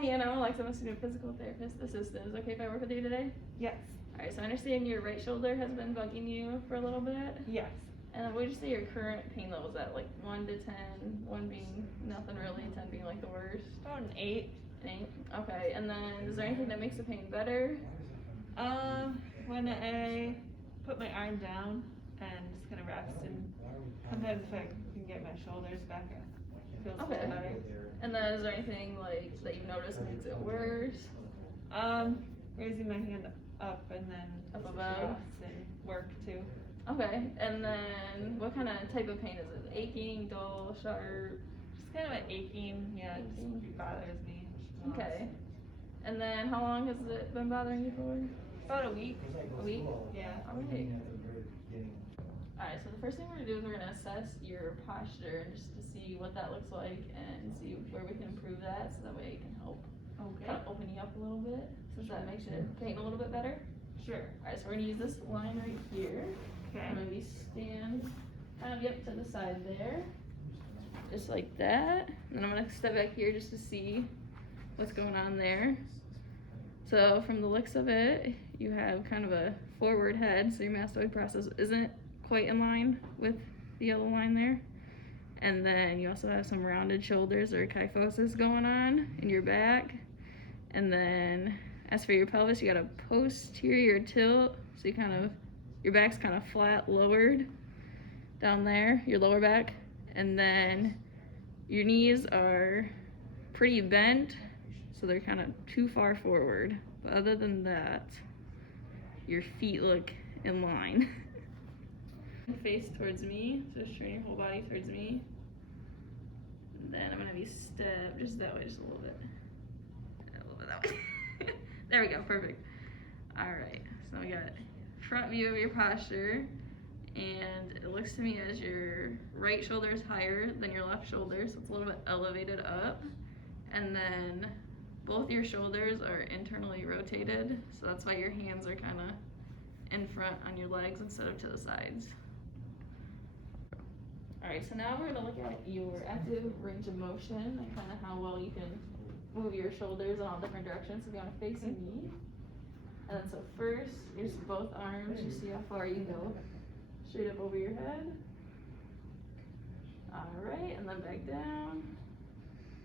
Hi, Anna. I'm Alexa. I'm a student physical therapist assistant. Is it okay if I work with you today? Yes. Alright, so I understand your right shoulder has been bugging you for a little bit. Yes. And what would you say your current pain level is at? Like 1 to 10, 1 being nothing really, 10 being like the worst? About an 8. An 8? Okay, and then is there anything that makes the pain better? When I put my arm down and just kind of rest, and sometimes if I can get my shoulders back, it feels Okay. better. And then is there anything like that you've noticed makes it worse? Raising my hand up and then Up above? and work too. Okay, and then what kind of type of pain is it? Aching, dull, sharp? Just kind of an aching, yeah, it just bothers me. Okay. And then how long has it been bothering you for? About a week. A week? Yeah. Alright. Alright, so the first thing we're gonna do is we're gonna assess your posture just to see what that looks like and see where we can improve that so that way it can help Okay. kind of open you up a little bit since that makes your pain a little bit better. Sure. Alright, so we're gonna use this line right here. Okay. I'm gonna be stand kind of yep to the side there. Just like that. And then I'm gonna step back here just to see what's going on there. So from the looks of it, you have kind of a forward head, so your mastoid process isn't quite in line with the yellow line there. And then you also have some rounded shoulders or kyphosis going on in your back. And then as for your pelvis, you got a posterior tilt, so you kind of, your back's kind of flat lowered down there, your lower back. And then your knees are pretty bent, so they're kind of too far forward. But other than that, your feet look in line. Face towards me, so just turn your whole body towards me. And then I'm gonna have you step just that way, just a little bit. A little bit that way. There we go, perfect. Alright, so we got front view of your posture. And it looks to me as your right shoulder is higher than your left shoulder, so it's a little bit elevated up. And then both your shoulders are internally rotated, so that's why your hands are kind of in front on your legs instead of to the sides. Alright, so now we're going to look at your active range of motion and kind of how well you can move your shoulders in all different directions. So if you want to face me. And then so first, use both arms, you see how far you can go. Straight up over your head. Alright, and then back down.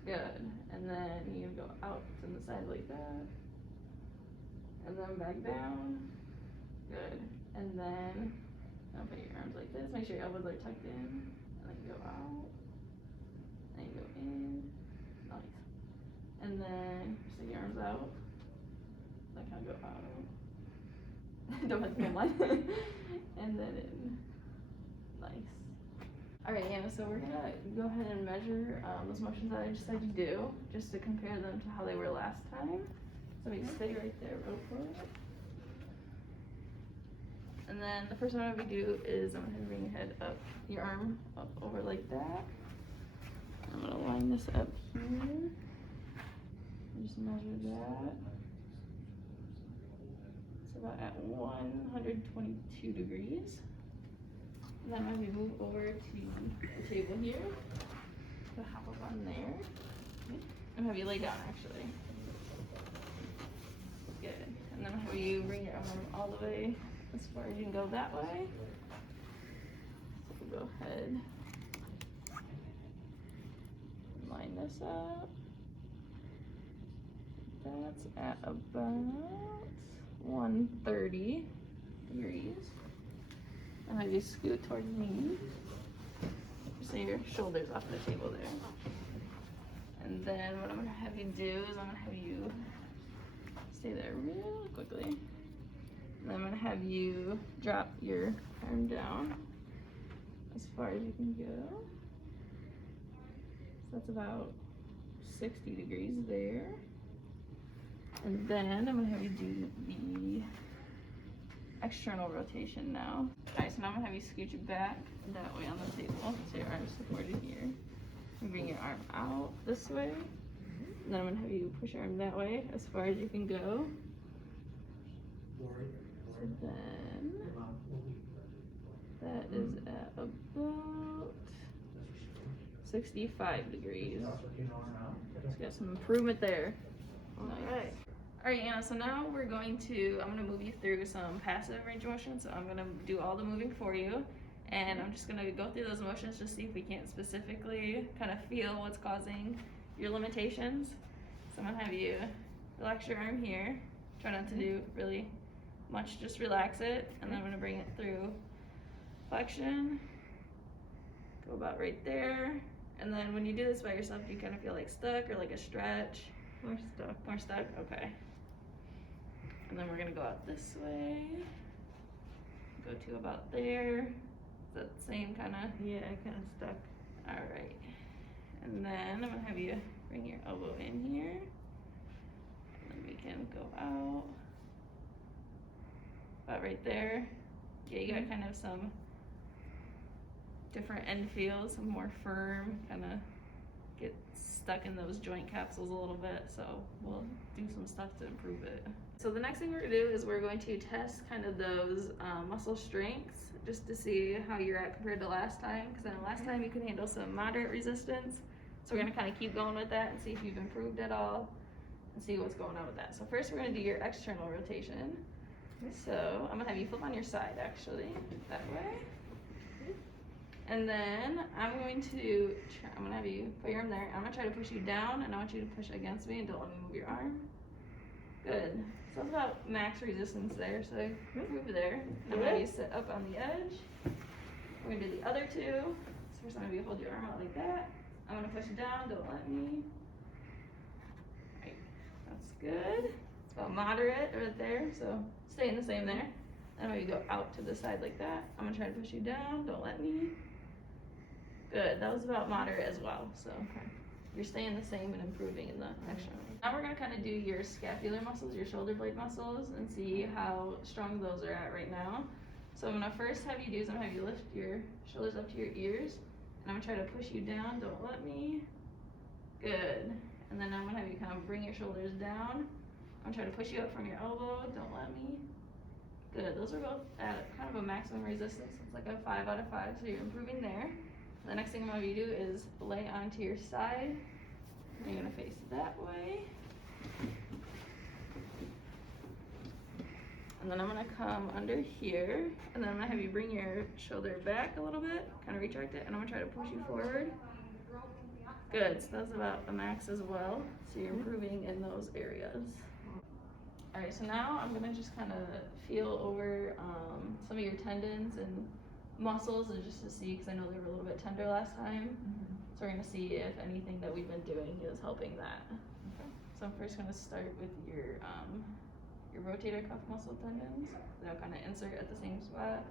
Good. And then you go out to the side like that. And then back down. Good. And then now put your arms like this. Make sure your elbows are tucked in. And then you go out. And you go in. Nice. And then stick your arms out. Then kind of go out. Don't have to come line. And then in. Nice. Alright, Anna, so we're gonna go ahead and measure those motions that I just said you do, just to compare them to how they were last time. So we stay right there real quick. And then the first one I'm gonna do is I'm gonna bring your head up, your arm up over like that. I'm gonna line this up here. Just measure that. It's about at 122 degrees. And then as we move over to the table here, we'll hop up on there. And have you lay down actually. Good. And then have you bring your arm all the way as far as you can go that way. So we'll go ahead. Line this up. That's at about 130 degrees. And have you scoot towards me. So your shoulders off the table there. And then what I'm gonna have you do is I'm gonna have you stay there really quickly. And then I'm gonna have you drop your arm down as far as you can go. So that's about 60 degrees there. And then I'm gonna have you do the external rotation now. Alright, so now I'm gonna have you scooch it back that way on the table. So your arm's supported here. And bring your arm out this way. And then I'm gonna have you push your arm that way as far as you can go. So then that is at about 65 degrees. Just got some improvement there. Alright. Alright, Anna, so now I'm gonna move you through some passive range of motion. So I'm gonna do all the moving for you. And I'm just gonna go through those motions just see if we can't specifically kind of feel what's causing your limitations. So I'm gonna have you relax your arm here. Try not to do really much, just relax it. And then I'm gonna bring it through flexion. Go about right there. And then when you do this by yourself, do you kind of feel like stuck or like a stretch? More stuck. More stuck? Okay. And then we're gonna go out this way. Go to about there. Is that the same kind of? Yeah, kind of stuck. Alright. And then I'm gonna have you bring your elbow in here. And then we can go out. About right there. Yeah, you got kind of some different end feels, some more firm, kind of get stuck in those joint capsules a little bit, so we'll do some stuff to improve it. So the next thing we're gonna do is we're going to test kind of those muscle strengths, just to see how you're at compared to last time, because then last time you could handle some moderate resistance, so we're gonna kind of keep going with that and see if you've improved at all, and see what's going on with that. So first we're gonna do your external rotation. So I'm gonna have you flip on your side, actually, that way. And then I'm gonna have you put your arm there. I'm gonna try to push you down, and I want you to push against me and don't let me move your arm. Good. So that's about max resistance there. So move there. And I'm gonna have you sit up on the edge. We're gonna do the other two. So first I'm gonna have you hold your arm out like that. I'm gonna push it down. Don't let me. Right. That's good. It's about moderate right there. So staying the same there. And I'm gonna go out to the side like that. I'm gonna try to push you down. Don't let me. Good, that was about moderate as well, so you're staying the same and improving in the external. Now we're gonna kind of do your scapular muscles, your shoulder blade muscles, and see how strong those are at right now. So I'm gonna first have you do is I'm gonna have you lift your shoulders up to your ears, and I'm gonna try to push you down, don't let me. Good, and then I'm gonna have you kind of bring your shoulders down. I'm gonna try to push you up from your elbow, don't let me. Good, those are both at kind of a maximum resistance, it's like a 5 out of 5, so you're improving there. The next thing I'm going to have you do is lay onto your side. You're going to face that way. And then I'm going to come under here. And then I'm going to have you bring your shoulder back a little bit, kind of retract it, and I'm going to try to push you forward. Good, so that's about the max as well. So you're improving in those areas. Alright, so now I'm going to just kind of feel over some of your tendons and muscles, and just to see, because I know they were a little bit tender last time. So we're going to see if anything that we've been doing is helping that. Okay. So I'm first going to start with your rotator cuff muscle tendons. They'll kind of insert at the same spot.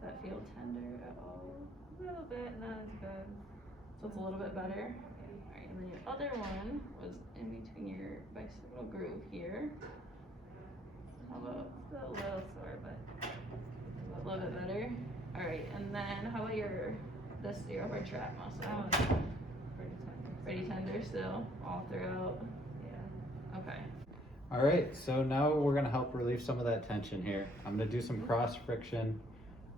Does that feel tender at all? A little bit, not as good. So it's a little bit better. Alright, and then your other one was in between your bicipital groove here. How about, still a little sore, but a little bit better. Alright, and then how about your upper trap muscle? Pretty tender. Pretty tender still, all throughout? Yeah. Okay. All right, so now we're gonna help relieve some of that tension here. I'm gonna do some cross friction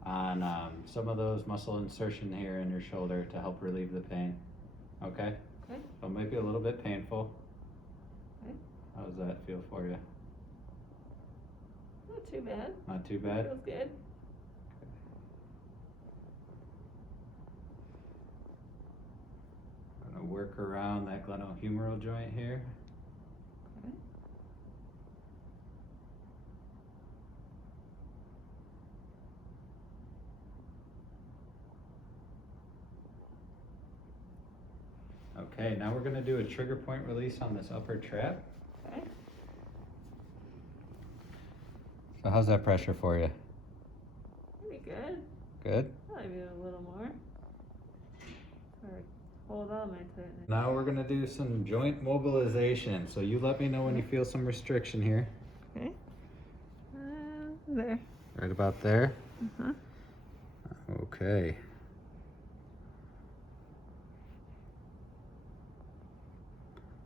on some of those muscle insertion here in your shoulder to help relieve the pain. Okay? Okay. So it might be a little bit painful. Okay. How does that feel for you? Not too bad. Not too bad? Feels good. I'm gonna work around that glenohumeral joint here. Okay. Okay, now we're gonna do a trigger point release on this upper trap. Okay. So how's that pressure for you? Pretty good. Good? Probably do a little more. Or hold on my tightness. Now we're gonna do some joint mobilization. So you let me know when you feel some restriction here. Okay. There. Right about there? Uh-huh. Okay.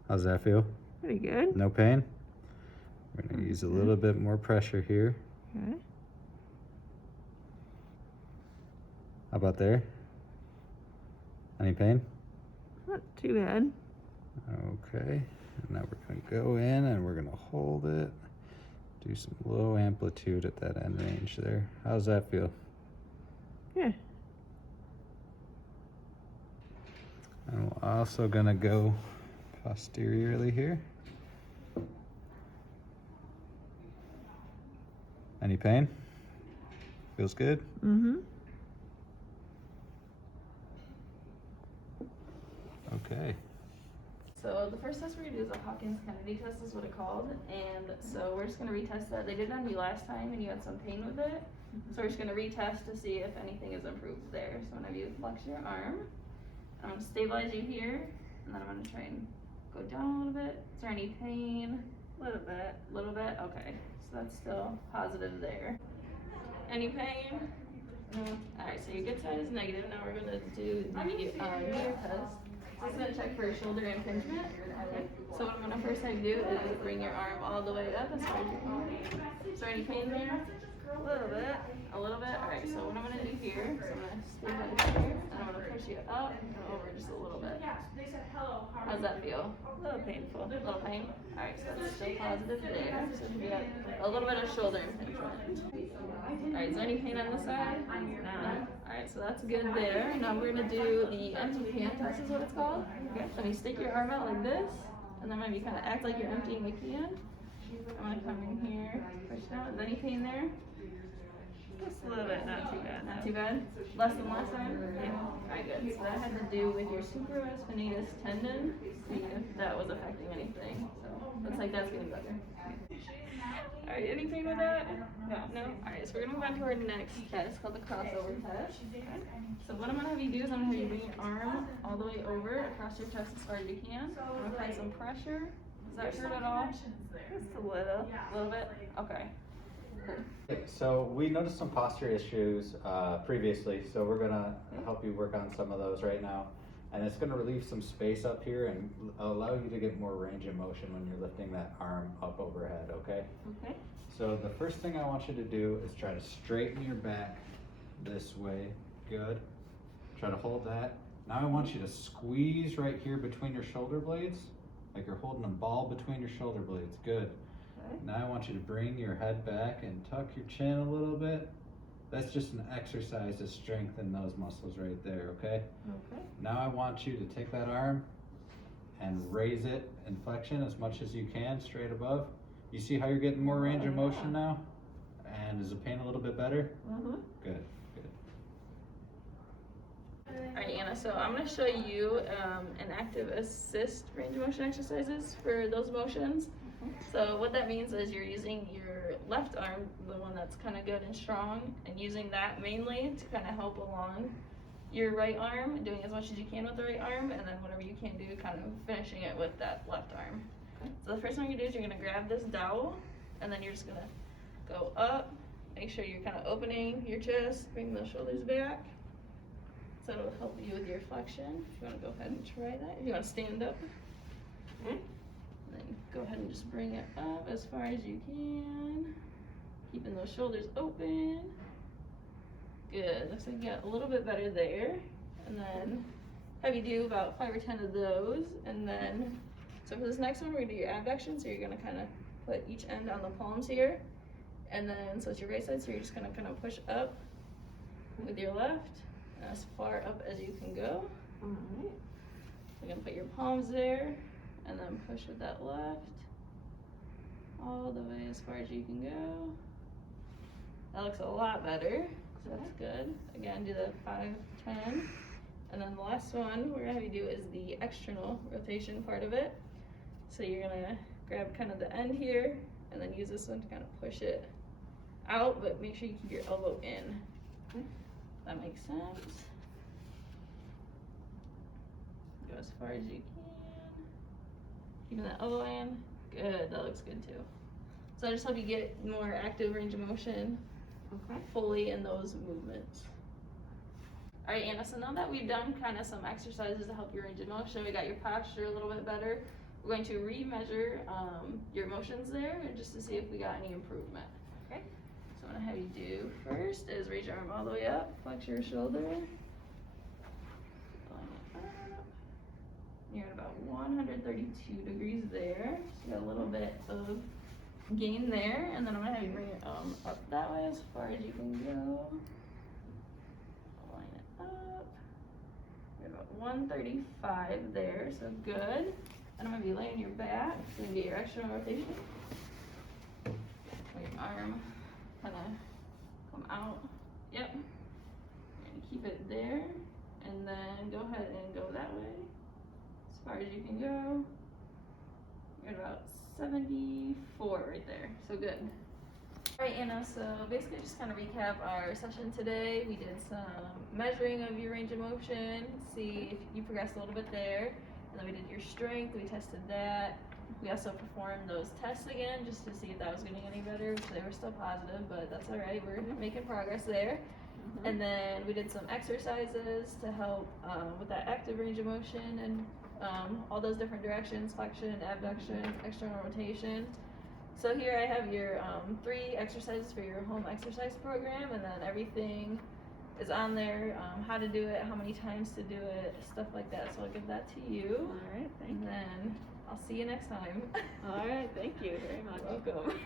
How's that feel? Pretty good. No pain? We're gonna use a little bit more pressure here. Okay. How about there? Any pain? Not too bad. Okay. And now we're gonna go in and we're gonna hold it. Do some low amplitude at that end range there. How's that feel? Yeah. And we're also gonna go posteriorly here. Any pain? Feels good? Mm-hmm. Okay. So the first test we're gonna do is a Hawkins-Kennedy test, is what it's called, and so we're just gonna retest that. They did it on you last time and you had some pain with it, so we're just gonna retest to see if anything is improved there. So whenever you flex your arm, I'm gonna stabilize you here, and then I'm gonna try and go down a little bit. Is there any pain? A little bit. Little bit? Okay, so that's still positive there. Any pain? No. Alright, so your good side is negative. Now we're gonna do the mirror test. So it's gonna check for shoulder impingement. Okay. So what I'm gonna first have you do is bring your arm all the way up as far as you can. Is there any pain there? A little bit. A little bit? Alright, so what I'm gonna do here, so I'm gonna stabilize here, and I'm gonna push you up and over just a little bit. How's that feel? A little painful. A little pain? Alright, so that's still positive there. So we got a little bit of shoulder impingement. Alright, is there any pain on this side? No? Alright, so that's good there. Now we're gonna do the empty can test, is what it's called. So you stick your arm out like this, and then maybe kind of act like you're emptying the can. I'm gonna come in here, push down. Is any pain there? Just a little bit, not too bad. Not too bad? Less than last time? Yeah. Alright, good. So that had to do with your supraspinatus tendon. See if that was affecting anything. So looks like that's getting better. Alright, any pain with that? No. No? Alright, so we're gonna move on to our next test called the crossover test. So what I'm gonna have you do is I'm gonna have you bring your arm all the way over across your chest as far as you can. I'm gonna apply some pressure. Does that hurt at all? Just a little. A little bit? Okay. So we noticed some posture issues previously, so we're gonna help you work on some of those right now. And it's gonna relieve some space up here and allow you to get more range of motion when you're lifting that arm up overhead, okay? Okay. So the first thing I want you to do is try to straighten your back this way. Good. Try to hold that. Now I want you to squeeze right here between your shoulder blades, like you're holding a ball between your shoulder blades. Good. Okay. Now I want you to bring your head back and tuck your chin a little bit. That's just an exercise to strengthen those muscles right there, okay? Okay. Now I want you to take that arm and raise it in flexion as much as you can, straight above. You see how you're getting more range of motion now? And is the pain a little bit better? Mm-hmm. Good, good. Alright, Anna, so I'm going to show you an active assist range of motion exercises for those motions. So what that means is you're using your left arm, the one that's kind of good and strong, and using that mainly to kind of help along your right arm, doing as much as you can with the right arm, and then whatever you can do, kind of finishing it with that left arm. So the first thing you do is you're going to grab this dowel, and then you're just going to go up, make sure you're kind of opening your chest, bring the shoulders back. So it'll help you with your flexion. If you want to go ahead and try that. If you want to stand up. Okay. Then go ahead and just bring it up as far as you can. Keeping those shoulders open. Good. Looks like you got a little bit better there. And then have you do about 5 or 10 of those. And then, so for this next one, we're going to do your abduction. So you're going to kind of put each end on the palms here. And then, so it's your right side. So you're just going to kind of push up with your left. As far up as you can go. Alright. You're going to put your palms there. And then push with that left. All the way as far as you can go. That looks a lot better. So that's good. Again, do the 5, 10. And then the last one we're gonna have you do is the external rotation part of it. So you're gonna grab kind of the end here and then use this one to kind of push it out, but make sure you keep your elbow in. Okay. That makes sense. Go as far as you can. Keeping that elbow in. Good, that looks good too. So I just hope you get more active range of motion Okay. fully in those movements. Alright, Anna, so now that we've done kind of some exercises to help your range of motion, we got your posture a little bit better, we're going to re-measure your motions there just to see if we got any improvement. Okay. So what I'm gonna have you do first is raise your arm all the way up, flex your shoulder. Line it up. You're at about 132 degrees there. of gain there, and then I'm gonna have you bring it up that way as far as you can go. Line it up. You're about 135 there, so good. And I'm gonna be laying your back, so you can get your external rotation. Let your arm kinda come out. Yep. And keep it there, and then go ahead and go that way as far as you can go. You're at about 74 right there, so good. Alright, Anna, so basically just kind of recap our session today. We did some measuring of your range of motion, see if you progressed a little bit there. And then we did your strength, we tested that. We also performed those tests again just to see if that was getting any better, which they were still positive, but that's alright, we're making progress there. And then we did some exercises to help with that active range of motion and all those different directions, flexion, abduction, external rotation. So here I have your 3 exercises for your home exercise program, and then everything is on there, how to do it, how many times to do it, stuff like that. So I'll give that to you. Alright, thank And you. then I'll see you next time. Alright, thank you very much. You're welcome.